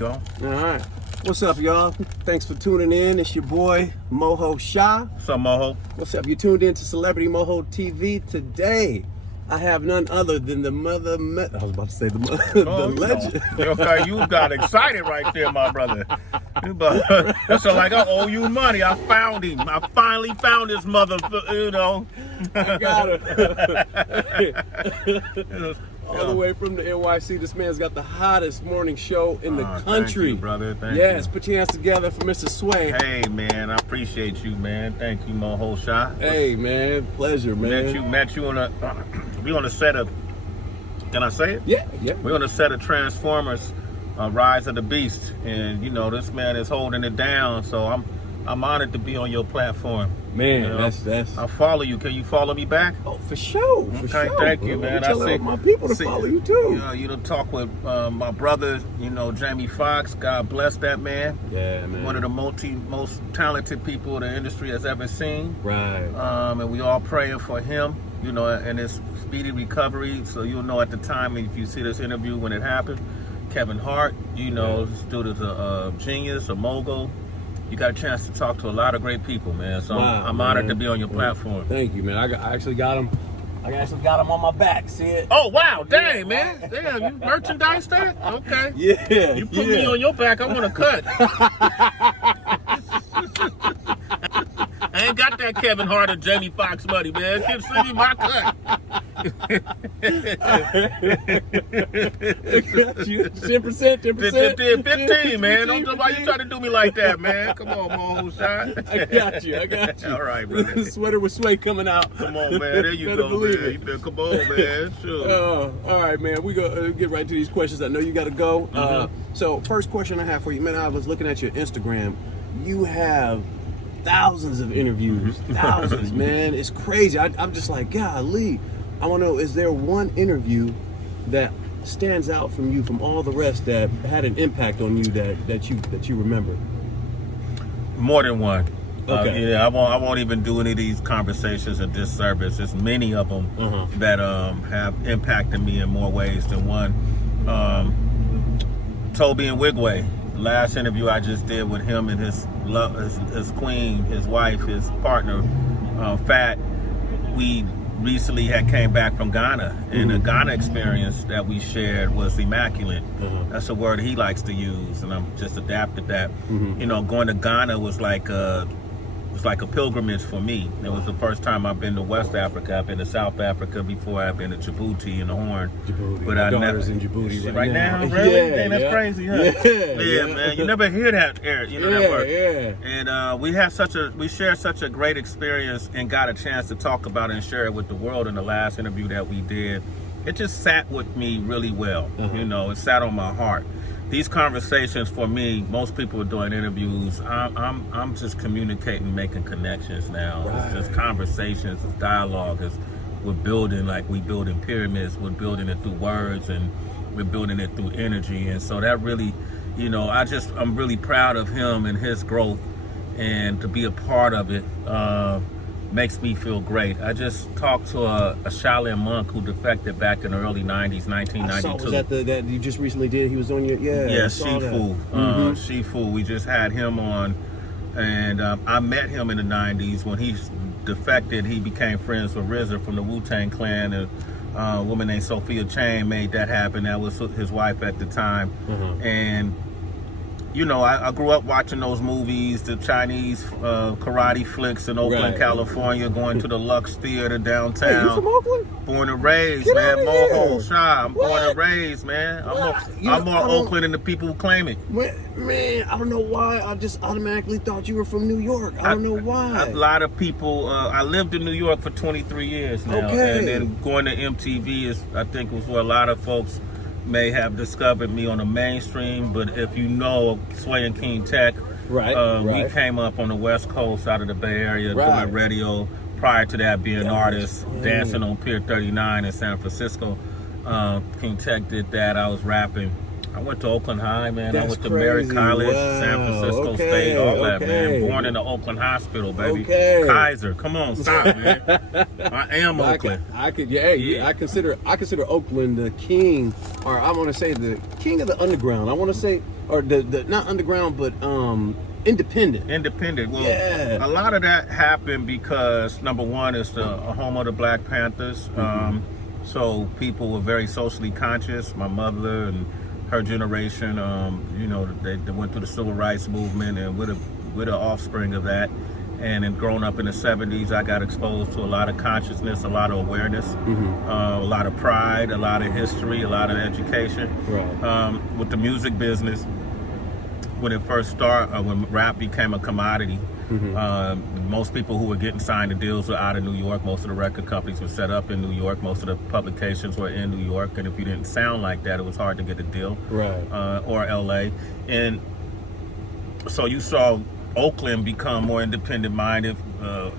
go. All right. What's up, y'all? Thanks for tuning in. It's your boy, Mohosha. What's up, Moho? What's up? You tuned in to Celebrity Moho TV. Today, I have none other than the I was about to say the legend. Okay, you got excited right there, my brother. That's like I owe you money. I found him. I finally found this mother, you know. I got her. All the way from the NYC, this man's got the hottest morning show in the country. Thank you, brother. Thank you. Yes, put your hands together for Mr. Sway. Hey, man, I appreciate you, man. Thank you, Mohosha. Hey, man, pleasure, man. Met you on a, we on a set of, can I say it? Yeah. We're on a set of Transformers, Rise of the Beast, and you know this man is holding it down. So I'm honored to be on your platform. Man, you know, that's. I follow you. Can you follow me back? Oh, for sure. Okay, sure. Thank you, man. I see my people to follow you too. You know, talk with my brother, you know, Jamie Foxx. God bless that man. Yeah, man. One of the most talented people the industry has ever seen. Right. And we all praying for him, you know, and his speedy recovery. So you'll know at the time if you see this interview when it happened. Kevin Hart, you know, this dude is a genius, a mogul. You got a chance to talk to a lot of great people, man. So wow, I'm honored to be on your platform. Thank you, man. I actually got him. I actually got him on my back. See it? Oh wow, dang, man. Damn, you merchandise that? Okay. Yeah. You put me on your back, I'm gonna cut. I ain't got that Kevin Hart or Jamie Foxx money, man. Send me my cut. I got you. 10%. 15, man. Don't know why you trying to do me like that, man. Come on, Mohosha. I got you. All right, brother. Sweater with Sway coming out. Come on, man. There you go, man. You better come on, man. Sure. All right, man. We go get right to these questions. I know you got to go. So, first question I have for you, man. I was looking at your Instagram. You have thousands of interviews. Thousands, man. It's crazy. I'm just like, golly. I want to know, is there one interview that stands out from you from all the rest that had an impact on you that you remember? More than one. Okay. I won't even do any of these conversations a disservice. There's many of them that have impacted me in more ways than one. Toby and Wigway, the last interview I just did with him and his queen, his wife, his partner, Fat. We recently came back from Ghana, and the Ghana experience that we shared was immaculate. That's a word he likes to use, and I'm just adapted that. You know, going to Ghana was like a pilgrimage for me. It was the first time I've been to West Africa. I've been to South Africa before. I've been to Djibouti and the Horn. But I never in Djibouti right now. Really? Yeah, that's crazy, huh? Yeah, man. You never hear that, Eric. You know that word. And we shared such a great experience and got a chance to talk about it and share it with the world in the last interview that we did. It just sat with me really well. You know, it sat on my heart. These conversations for me, most people are doing interviews. I'm just communicating, making connections now. Right. It's just conversations, it's dialogue. We're building pyramids. We're building it through words, and we're building it through energy. And so that really, you know, I'm really proud of him and his growth, and to be a part of it makes me feel great. I just talked to a Shaolin monk who defected back in the early 90s, 1992. I saw, was that you just recently did? He was on your, Shifu. Shifu. We just had him on, and I met him in the 90s. When he defected, he became friends with RZA from the Wu-Tang Clan, and a woman named Sophia Chain made that happen. That was his wife at the time. And you know, I grew up watching those movies, the Chinese karate flicks in Oakland, California, going to the Lux Theater downtown. Hey, you from Oakland? Born and raised, man. Mohosha. I'm born and raised, man. I'm more Oakland than the people who claim it. Man, I don't know why. I just automatically thought you were from New York. I don't know why. A lot of people, I lived in New York for 23 years now. Okay. And then going to MTV I think was where a lot of folks may have discovered me on the mainstream, but if you know Sway and King Tech, we came up on the West Coast out of the Bay Area doing radio. Prior to that, being artists, dancing on Pier 39 in San Francisco. King Tech did that. I was rapping. I went to Oakland High, man. That's I went to crazy. Merritt College, Wow. San Francisco Okay, State, all that, okay. man. Born in the Oakland Hospital, baby. Okay. Kaiser, come on, stop, man. I am Oakland. I consider Oakland the king, or I want to say the king of the underground. I want to say, or the not underground, but independent. Independent. Well, Yeah. a lot of that happened because number one, it's the home of the Black Panthers. So people were very socially conscious. My mother and her generation, you know, they went through the civil rights movement, and we're the offspring of that. And then growing up in the 70s, I got exposed to a lot of consciousness, a lot of awareness, a lot of pride, a lot of history, a lot of education. Right. With the music business, when it first started, when rap became a commodity, most people who were getting signed to deals were out of New York. Most of the record companies were set up in New York. Most of the publications were in New York. And if you didn't sound like that, it was hard to get a deal. Right. Or LA. And so you saw Oakland become more independent minded.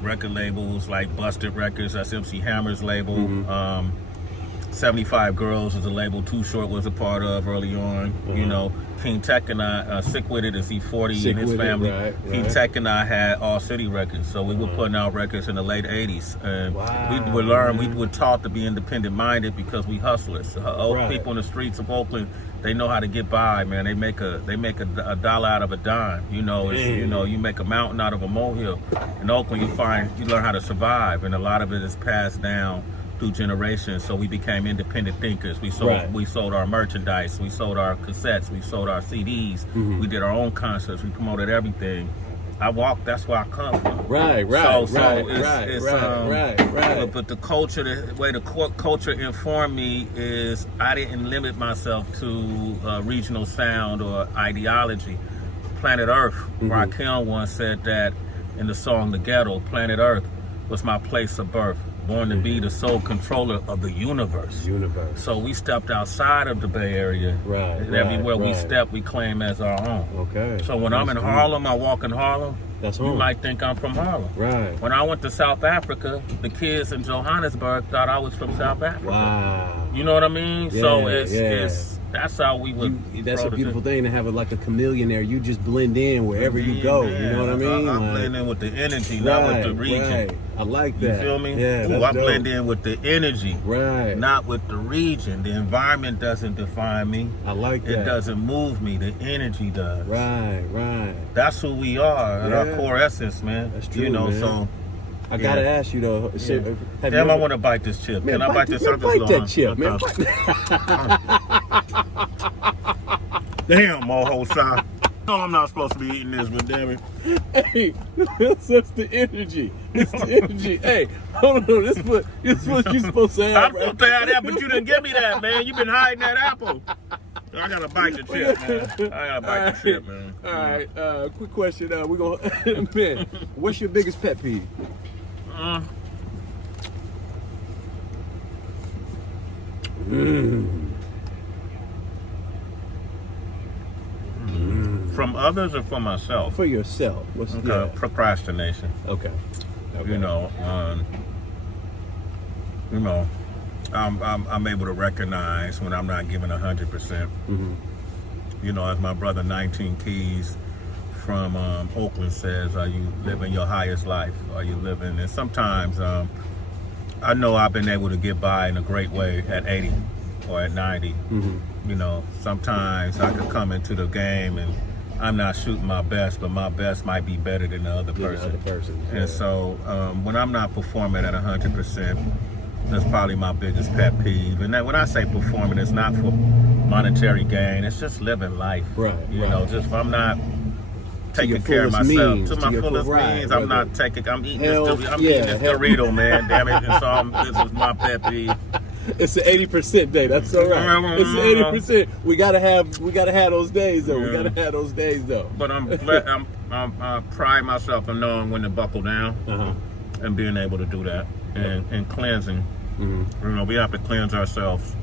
Record labels like Busted Records, that's MC Hammer's label. 75 Girls is a label Too Short was a part of early on. You know, King Tech and I, Sick With It is E40 and his family. Right. King Tech and I had All City Records, so we were putting out records in the late 80s. And we were taught to be independent minded because we hustlers. People in the streets of Oakland, they know how to get by, man. They make a dollar out of a dime. You know, you make a mountain out of a molehill. In Oakland, you learn how to survive, and a lot of it is passed down through generations. So we became independent thinkers. We sold our merchandise, we sold our cassettes, we sold our CDs, we did our own concerts, we promoted everything. That's where I come from. Right. But the culture, the way the culture informed me is I didn't limit myself to regional sound or ideology. Planet Earth, Rakim once said that in the song The Ghetto, Planet Earth was my place of birth. Born to be the sole controller of the universe. So we stepped outside of the Bay Area. And everywhere we step, we claim as our own. Okay. So when I'm in Harlem, I walk in Harlem. That's you home. might think I'm from Harlem. Right. When I went to South Africa, the kids in Johannesburg thought I was from South Africa. Wow. You know what I mean? Yeah, so that's how we would. That's a beautiful thing to have like a chameleon there. You just blend in wherever you go. Man. You know what I mean? I blend in with the energy, not with the region. Right. I like that. You feel me? Yeah, I blend in with the energy, not with the region. The environment doesn't define me. I like that. It doesn't move me. The energy does. Right. That's who we are at our core essence, man. That's true, You know, man. so. I gotta ask you though. Damn, I want to bite this chip. Man, Can I bite this surface bite lawn? that chip, man. Damn, Mohosha. No, I'm not supposed to be eating this, but damn it. Hey, that's the energy. It's the energy. Hey, hold on. This is what you're supposed to have. I'm supposed to have that, but you didn't give me that, man. You've been hiding that apple. I gotta bite the chip, man. I gotta bite the chip, man. All right. Quick question. We're gonna man. What's your biggest pet peeve? From others or from myself? For yourself. What's Procrastination. Okay. You know, I'm able to recognize when I'm not giving 100%. You know, as my brother 19 Keys from Oakland says, are you living your highest life? Are you living? And sometimes I know I've been able to get by in a great way at 80 or at 90. You know, sometimes I could come into the game and I'm not shooting my best, but my best might be better than the other person. And so when I'm not performing at 100%, that's probably my biggest pet peeve. And then when I say performing, it's not for monetary gain. It's just living life. You know, just if I'm not taking care of myself to my fullest means, I'm not taking. I'm eating this Dorito, man. Damn it! And so this is my pet peeve. It's an 80% day. That's all right. It's an 80%. We gotta have those days though. We gotta have those days though. But I pride myself in knowing when to buckle down and being able to do that and cleansing. You know, we have to cleanse ourselves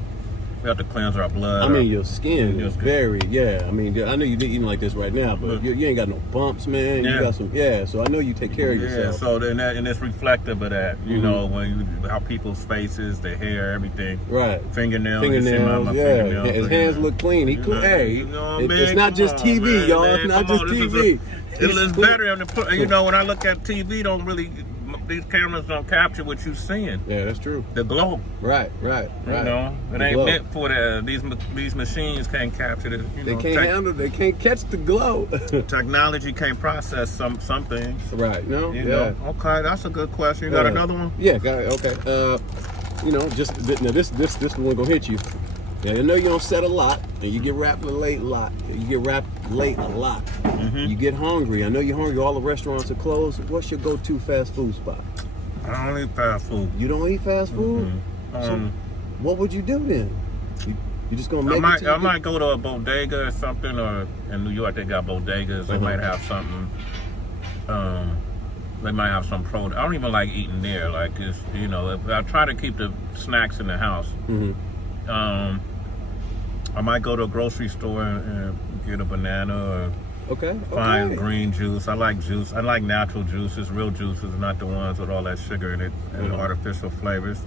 We have to cleanse our blood. I mean, your skin is very, I mean, I know you're eating like this right now, but you ain't got no bumps, man. You got some, so I know you take care of yourself. Yeah, so then and it's reflective of that, you know, when how people's faces, their hair, everything. Right. Fingernails, fingernails. His hands look clean. He cool. Hey, it's not just TV, y'all. It's not just TV. It looks better on the, you know, when I look at TV, these cameras don't capture what you're seeing. Yeah, that's true. The glow. Right. You know, it ain't meant for these machines can't capture it. They can't handle. They can't catch the glow. Technology can't process some things. Right. No. You know. Okay, that's a good question. You got another one? Yeah. Got it. Okay. You know, just now this one gonna hit you. Yeah, I know you don't set a lot, and you get wrapped late a lot. You get hungry. I know you're hungry. All the restaurants are closed. What's your go-to fast food spot? I don't eat fast food. You don't eat fast food? So what would you do then? You just gonna make I might go to a bodega or something, or in New York they got bodegas. They might have something. They might have some produce. I don't even like eating there. Like, it's, you know, I try to keep the snacks in the house. I might go to a grocery store and get a banana or find green juice. I like juice. I like natural juices, real juices, not the ones with all that sugar in it and artificial flavors.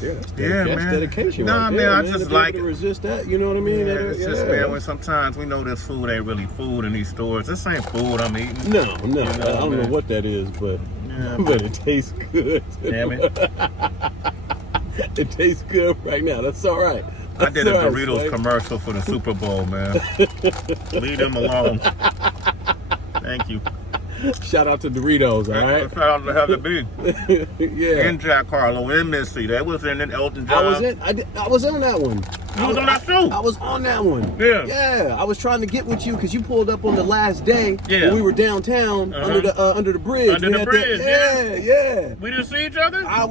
That's man. dedication. Nah, right there, man, I just like to resist that. You know what I mean? Yeah, it's just, man, when sometimes we know this food ain't really food in these stores. This ain't food I'm eating. No. I don't know what that is, but it tastes good. Damn it. It tastes good right now. That's all right. I did a Doritos commercial for the Super Bowl, man. Leave them alone. Thank you. Shout out to Doritos, all right? Shout out to Heather B. And Jack Harlow and Missy. They was in Elton John. I was on that one. You was on that too? I was on that one. Yeah. Yeah. I was trying to get with you because you pulled up on the last day when we were downtown under the bridge. Under the bridge, yeah. We didn't see each other? I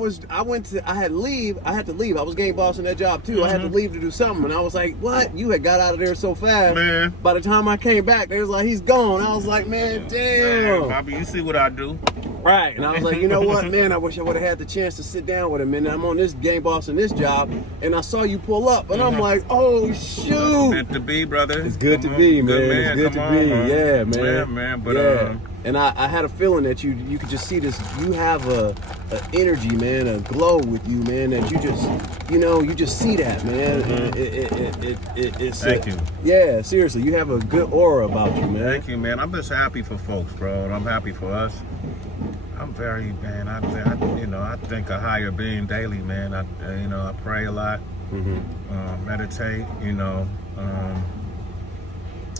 had to leave. I was game boss in that job too. I had to leave to do something. And I was like, what? You had got out of there so fast. Man. By the time I came back, they was like, he's gone. I was like, man, damn. Man, Bobby, you see what I do. Right. And I was like, you know what, man, I wish I would have had the chance to sit down with him. And I'm on this game boss in this job. And I saw you pull up. And I'm like, oh, shoot. It's meant to be, brother. It's good to be, man. It's good to be. Yeah, man. Yeah, man. But, and I had a feeling that you could just see this. You have a energy, man, a glow with you, man, that you just see that, man. Thank you. Yeah, seriously, you have a good aura about you, man. Thank you, man. I'm just happy for folks, bro. And I'm happy for us. I'm very, man, I think a higher being daily, man. I pray a lot, meditate,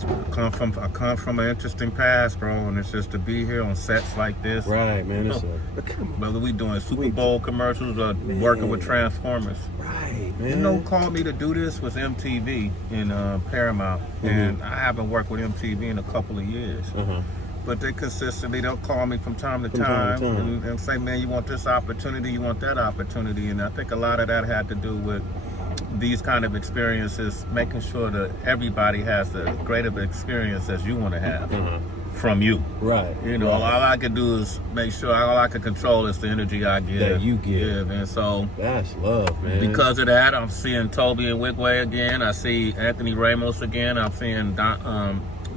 I come from an interesting past, bro, and it's just to be here on sets like this. Right, man. Whether we doing Super Bowl commercials or working with Transformers. Right, man. Called me to do this with MTV in Paramount, and I haven't worked with MTV in a couple of years. But they'll call me from time to time. And say, man, you want this opportunity, you want that opportunity. And I think a lot of that had to do with these kind of experiences, making sure that everybody has as great of an experience as you want to have from you. Right. All I can do is make sure all I can control is the energy I give. That you give. And so that's love, man. Because of that, I'm seeing Toby and Wigway again. I see Anthony Ramos again. I'm seeing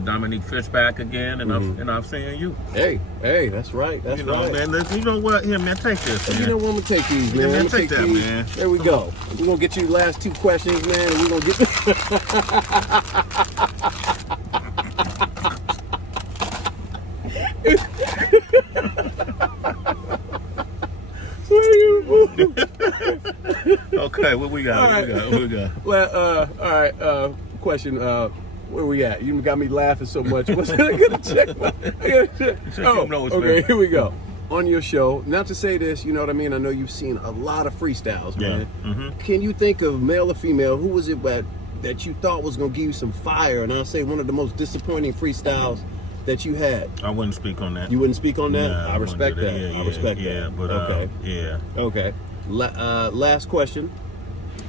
Dominique Fishback again, and I'm seeing you. Hey, that's right. That's right. Man, you know what? Here, man, take this, man. You know what? I'm going to take these, man. Man, take that, man. There we go. We're going to get you the last two questions, man, and we're going to get... Okay, what we got? What we got? Well, all right, question, where we at? You got me laughing so much. What's I gotta check? Okay, here we go. On your show, not to say this, you know what I mean? I know you've seen a lot of freestyles, man. Can you think of male or female? Who was it that you thought was gonna give you some fire? And I'll say one of the most disappointing freestyles that you had. I wouldn't speak on that. You wouldn't speak on that? Nah, I respect that. Yeah, I respect that. Yeah, but Okay. Last question.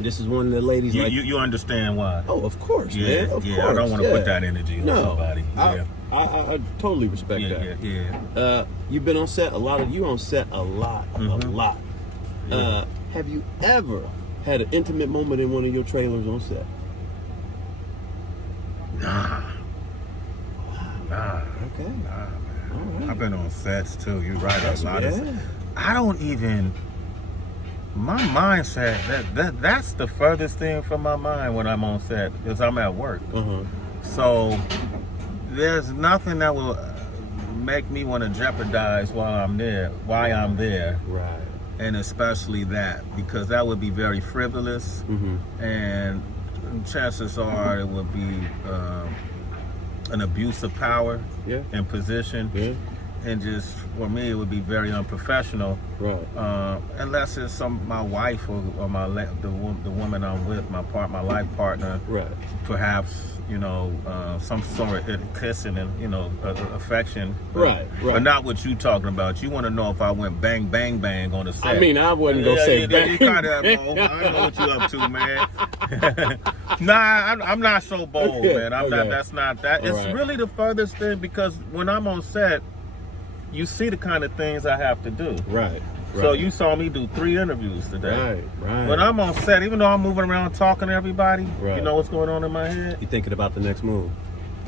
This is one of the ladies. You understand why? Oh, of course, man. Of course. I don't want to put that energy on somebody. I totally respect that. Yeah. You've been on set a lot. You on set a lot, a lot. Yeah. Have you ever had an intimate moment in one of your trailers on set? Nah. Okay. Nah, man. All right. I've been on sets too. You're right. A lot yeah. of. I don't even. My mindset that's the furthest thing from my mind when I'm on set because I'm at work. So there's nothing that will make me want to jeopardize why I'm there. Right. And especially that, because that would be very frivolous, and chances are it would be an abuse of power and position, and just for me it would be very unprofessional. Right. Unless it's my wife or the woman I'm with, my life partner. Right. Perhaps some sort of kissing and affection. Right. But not what you talking about. You want to know if I went bang bang bang on the set. I mean, I wouldn't go say bang. You kind of, I don't know what you up to, man. Nah, I'm not so bold, man. I'm not. That's not that. It's really the furthest thing because when I'm on set, you see the kind of things I have to do. Right. So you saw me do 3 interviews today. Right. When I'm on set, even though I'm moving around talking to everybody, you know what's going on in my head? You're thinking about the next move.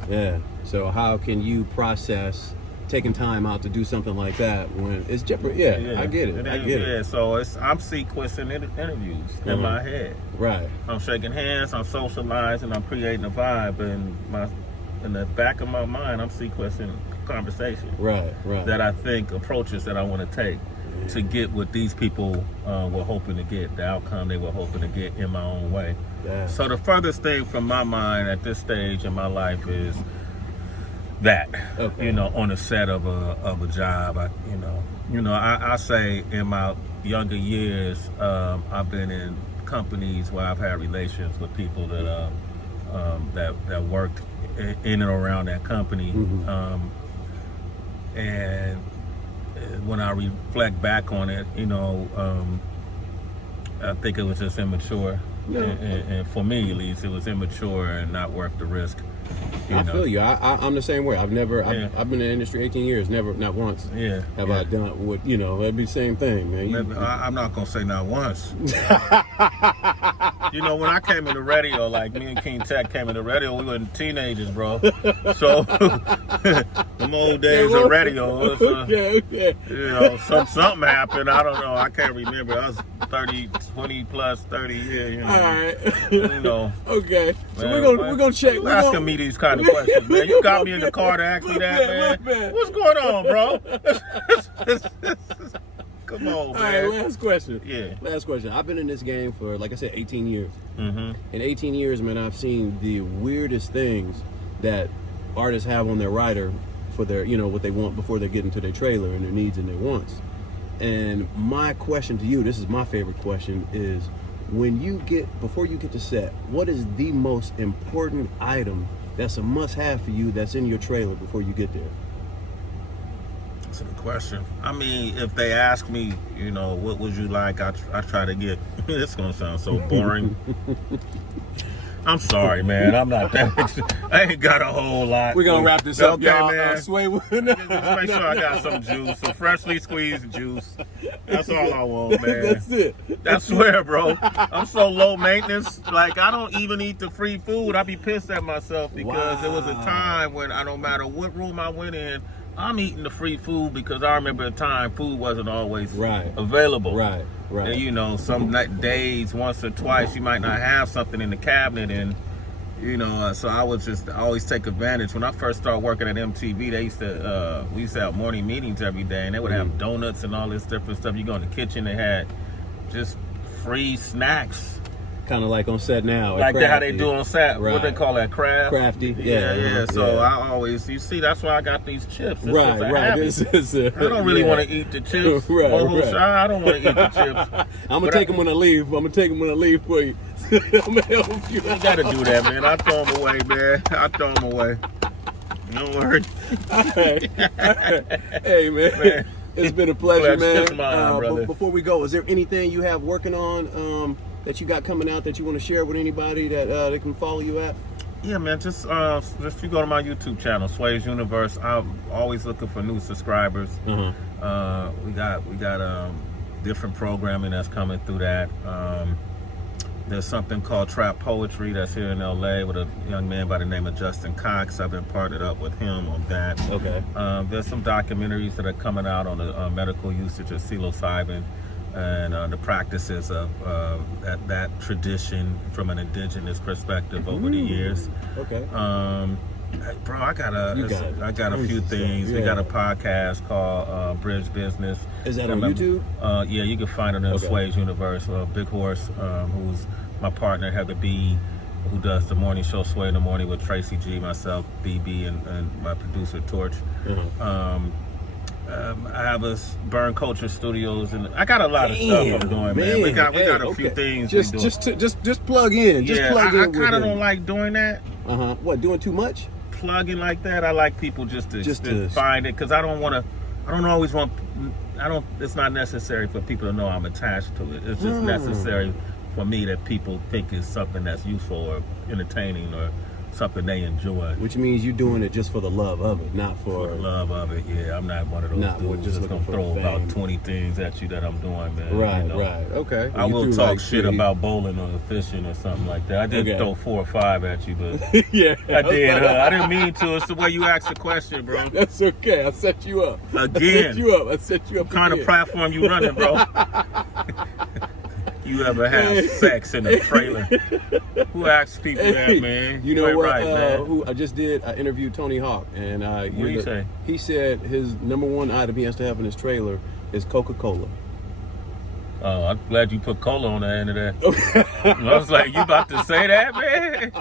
Yeah. So how can you process taking time out to do something like that when it's different? Yeah, I get it. I get it. Yeah, so I'm sequencing interviews in my head. Right. I'm shaking hands, I'm socializing, I'm creating a vibe, and in the back of my mind, I'm sequencing conversation. Right. That I think approaches that I want to take to get what these people were hoping to get, the outcome they were hoping to get in my own way. Yeah. So the furthest thing from my mind at this stage in my life is that, on the set of a job. I say in my younger years, I've been in companies where I've had relations with people that worked in and around that company, and when I reflect back on it, I think it was just immature. Yeah. And for me, at least, it was immature and not worth the risk. I feel you. I'm the same way. I've been in the industry 18 years. Not once. Have I done what, that'd be the same thing, man. I'm not going to say not once. When I came into radio, like me and King Tech came into radio, we were teenagers, bro. So, them old days of radio, something happened. I don't know. I can't remember. I was 20 plus 30 years, All right. Okay. So we're gonna check. You asking me these kind of questions, man. You got me in the car to ask me that, man. What's going on, bro? Come on, man. All right, last question. Yeah. Last question. I've been in this game for, like I said, 18 years. In 18 years, man, I've seen the weirdest things that artists have on their rider for their, what they want before they get into their trailer and their needs and their wants. And my question to you, this is my favorite question, is before you get to set, what is the most important item that's a must-have for you that's in your trailer before you get there? That's a good question. I mean, if they ask me, what would you like, I try to get, it's going to sound so boring. I'm sorry, man. I'm not that. I ain't got a whole lot. We're going to wrap this up, y'all. Man. Just make sure I got some juice, some freshly squeezed juice. That's all I want, man. That's it. I swear, bro. I'm so low maintenance. Like, I don't even eat the free food. I be pissed at myself because there was a time when no matter what room I went in, I'm eating the free food because I remember a time food wasn't always available. Right. And some days, once or twice, you might not have something in the cabinet, and so I always take advantage. When I first started working at MTV, we used to have morning meetings every day, and they would have donuts and all this different stuff. You go in the kitchen, they had just free snacks. Kind of like on set now. Like how they do on set. What they call that, Crafty? Yeah. So I always, that's why I got these chips. Right. I don't really want to eat the chips. I don't want to eat the chips. I'm going to take them when I leave. I'm going to take them when I leave for you. I'm going to help you. You got to do that, man. I throw them away, man. I throw them away. Don't worry. All right. Hey, man. It's been a pleasure, man. Brother. Before we go, is there anything you have working on that you got coming out that you want to share with anybody that they can follow you at? Yeah, man, just if you go to my YouTube channel, Sway's Universe, I'm always looking for new subscribers. We got different programming that's coming through that. There's something called Trap Poetry that's here in LA with a young man by the name of Justin Ca. I've been partnered up with him on that. Okay. There's some documentaries that are coming out on the medical usage of psilocybin and the practices of that tradition from an indigenous perspective over the years. Okay. Bro, I got a few things. We got a podcast called Bridge Business. Is that on YouTube? Yeah, you can find it in Sway's Universe. Big Horse, who's my partner, Heather B, who does the morning show Sway in the Morning with Tracy G, myself, BB, and my producer Torch. I have a Burn Culture Studios, and I got a lot of stuff I'm doing, man. We got a few things. Just plug in. Just plug in. I kind of don't like doing that. What, doing too much? Plugging like that. I like people just to find it, because I don't always want. It's not necessary for people to know I'm attached to it. It's just necessary for me that people think it's something that's useful or entertaining or something they enjoy. Which means you're doing it just for the love of it, not for the love of it. Yeah, I'm not one of those dudes just gonna throw about 20 things at you that I'm doing, man. Right, right. Okay. I will talk shit about bowling or fishing or something like that. I did throw 4 or 5 at you, but yeah, I did. I didn't mean to. It's the way you asked the question, bro. That's okay. I set you up. Again. I set you up. What kind of platform you running, bro? You ever have sex in a trailer? Who asks people that, man? You know what? Right, man. Who I just did? I interviewed Tony Hawk, and what do you say? He said his #1 item he has to have in his trailer is Coca-Cola. Oh, I'm glad you put cola on the end of that. I was like, you about to say that, man?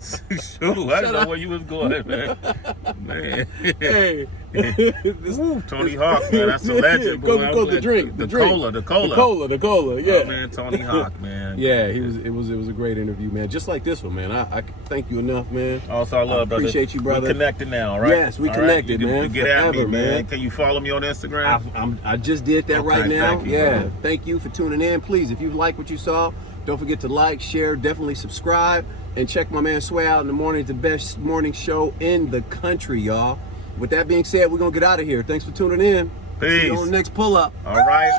Shoot, I didn't know where you was going, man. Man. Hey. Tony Hawk, man, that's a legend, boy. Coca-Cola, the drink. The cola, yeah. Oh, man, Tony Hawk, man. Yeah, it was a great interview, man. Just like this one, man. I thank you enough, man. Also, I love, brother. Appreciate you, brother. We're connected now, right? Yes, we connected, man. You get at me, man. Can you follow me on Instagram? I just did that right now. Thank you, yeah. brother. Thank you for tuning in. Please, if you like what you saw, don't forget to like, share, definitely subscribe, and check my man Sway out in the morning. It's the best morning show in the country, y'all. With that being said, we're going to get out of here. Thanks for tuning in. Peace. See you on the next pull-up. All right.